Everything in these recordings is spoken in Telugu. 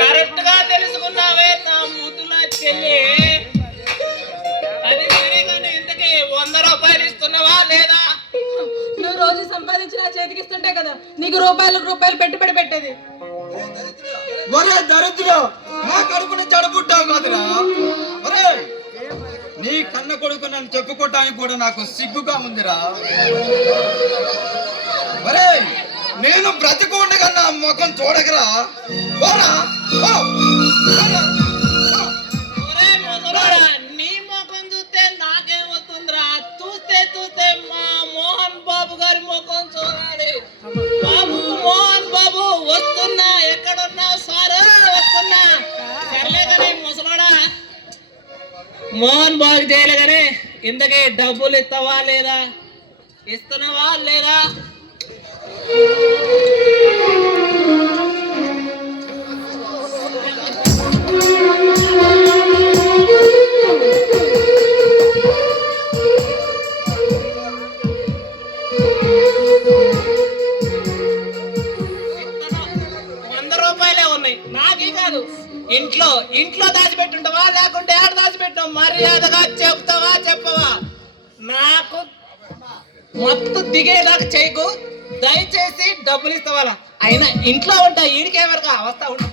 కరెక్ట్ గా తెలుసుకున్నావే నా ముద్దుల చెల్లి. అది సరిగానే ఇంతకి 100 రూపాయలు ఇస్తున్నావా లేదా? నువ్వు రోజు సంపాదించిన చేతికి ఇస్తుంటే కదా నీకు రూపాయలు పెట్టుబడి పెట్టేది. ఒరే దరిద్ర, నా కడుపుని చెడబుట్టావు కాదురా. ఒరే నీ కన్న కొడుకు నన్ను చెప్పుకోవటానికి కూడా నాకు సిగ్గుగా ఉందిరా. ఒరే నేను బ్రతికి ఉండగా నా ముఖం చూడగరా. నీ ముఖం చూస్తే నాకేమవుతుందిరా? చూస్తే మా మోహన్ బాబు గారి ముఖం చూడాలి. బాబు మోహన్ బాబు వస్తున్నా, ఎక్కడున్నావు సార్? వస్తున్నా. సర్లే కానీ ముసలాడా, మోహన్ బాబు చేయలే కానీ ఇంతకీ డబ్బులు ఇస్తావా లేదా? ఇస్తున్నావా లేదా? ఇంట్లో దాచిపెట్టుంటావా లేకుంటే ఆడ దాచిపెట్టావు? మర్యాదగా చెప్తావా చెప్పవా? నాకు మొత్తం దిగేదాకా చేయకు. దయచేసి డబ్బులు ఇస్తావాలా? అయినా ఇంట్లో ఉంటా, ఈడికేమరగా వస్తా ఉంటా.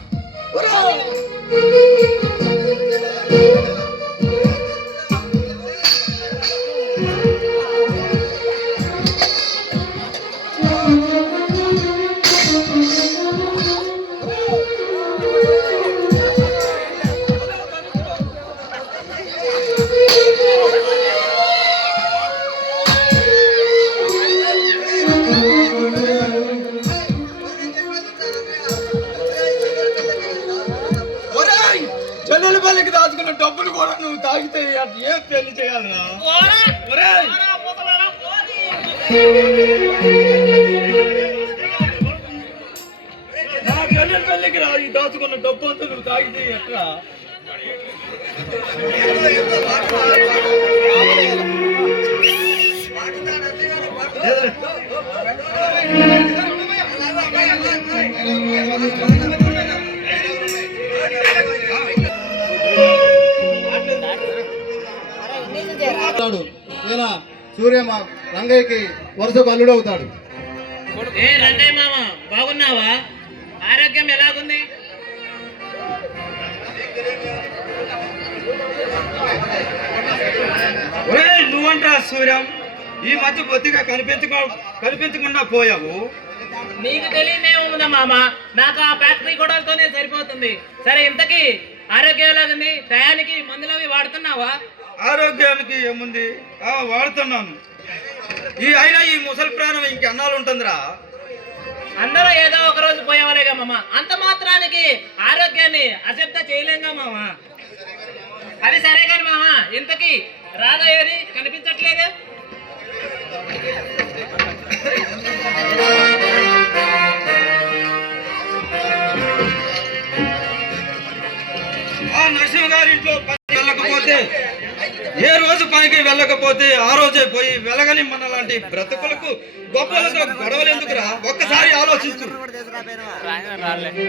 చెల్లెలపల్లికి దాచుకున్న డబ్బులు కూడా నువ్వు తాగితే ఏం పెళ్లి చేయాలరా? నా చెల్లెలపల్లికి రా, ఈ దాచుకున్న డబ్బు అంతా నువ్వు తాగితే ఎట్లా? సూర్య రంగయ్యకి వరుసకు అల్లుడు అవుతాడు. ఏ రంగయ్య మామ, బాగున్నావా? ఆరోగ్యం ఎలాగుంది? నువ్వంటా సూర్యం, ఈ మధ్య బొత్తిగా కనిపించకుండా పోయావు. నీకు తెలియదేముందా మామ, నాకు ఆ ఫ్యాక్టరీ గొడవలతోనే సరిపోతుంది. సరే ఇంతకీ ఆరోగ్యం ఎలాగుంది? టయానికి మందులవి వాడుతున్నావా? ఆరోగ్యానికి ఏముంది, వాడుతున్నాను. అయినా ఈ ముసలి ప్రాణం ఇంకెన్నాళ్ళు ఉంటుందిరా? అందరూ ఏదో ఒక రోజు పోయేవాలేగా మామ, అంత మాత్రానికి ఆరోగ్యాన్ని అశ్రద్ధ చేయలేంగా మామ. అది సరే కానీ మామ, ఇంతకీ రాధ ఏది కనిపించట్లేదు? నరసింహ గారింట్లో వెళ్ళకపోతే, ఏ రోజు పనికి వెళ్ళకపోతే ఆ రోజే పోయి వెలగని మన లాంటి బ్రతుకులకు గొప్పలతో గొడవలు ఎందుకురా? ఒక్కసారి ఆలోచించు.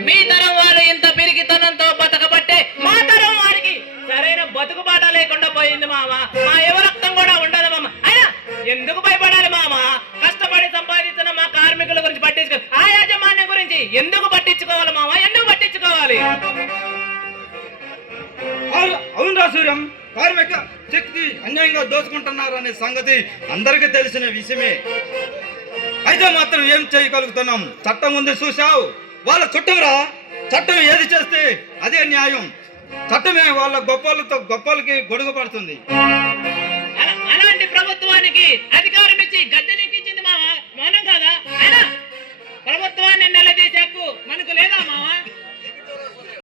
మీ తరం వాళ్ళు ఇంత పిరికితనంతో బతకబట్టే మా తరం వారికి సరైన బతుకుబాట లేకుండా పోయింది మామ. మా యువ రక్తం కూడా ఉండదు మామ. అయినా ఎందుకు భయపడాలి మామ? కష్టపడి సంపాదించిన మా కార్మికుల గురించి పట్టించుకో, ఆ యాజమాన్యం గురించి ఎందుకు పట్టించుకోవాలి మామ? ఎందుకు పట్టించుకోవాలి? అవునరా సూర్యం, కార్మిక శక్తి అన్యాయంగా దోచుకుంటున్నారు అనే సంగతి అందరికీ తెలిసిన విషయమే. అయితే మాత్రం ఏం చేయగలుగుతున్నాం? చట్టం ఉంది చూసావు, వాళ్ళ చుట్టంరా. చట్టం ఏది చేస్తే అదే న్యాయం. చట్టమే వాళ్ళ గొప్పలకి గొడుగు పడుతుంది.